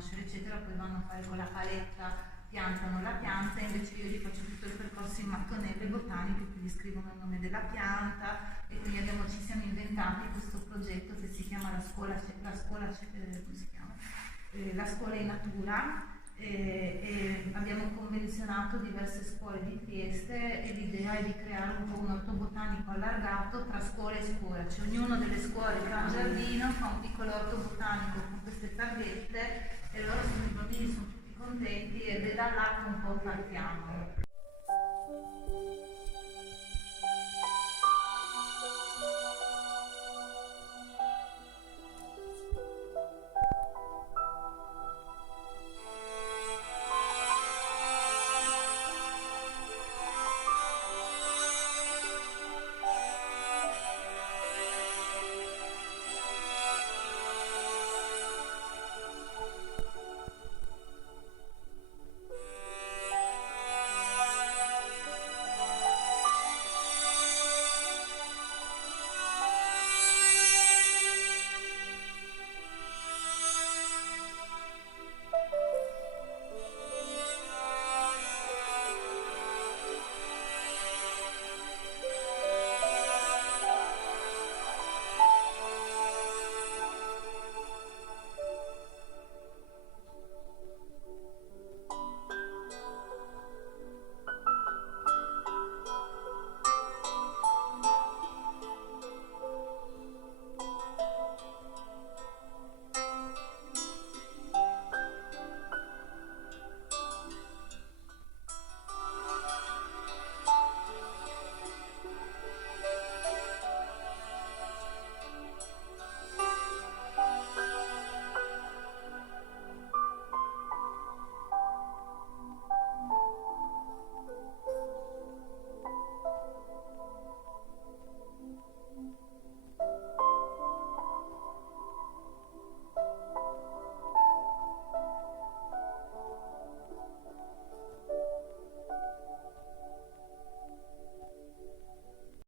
conoscere eccetera, poi vanno a fare con la paletta, piantano la pianta, invece io gli faccio tutto il percorso in mattonelle botaniche, quindi scrivono il nome della pianta, e quindi ci siamo inventati questo progetto che si chiama la scuola in natura, e abbiamo convenzionato diverse scuole di Trieste, e l'idea è di creare un po' un orto botanico allargato tra scuola e scuola, cioè ognuno delle scuole che ha un giardino fa un piccolo orto botanico con queste targhette, e loro i bambini sono tutti contenti, ed è da là che un po' partiamo.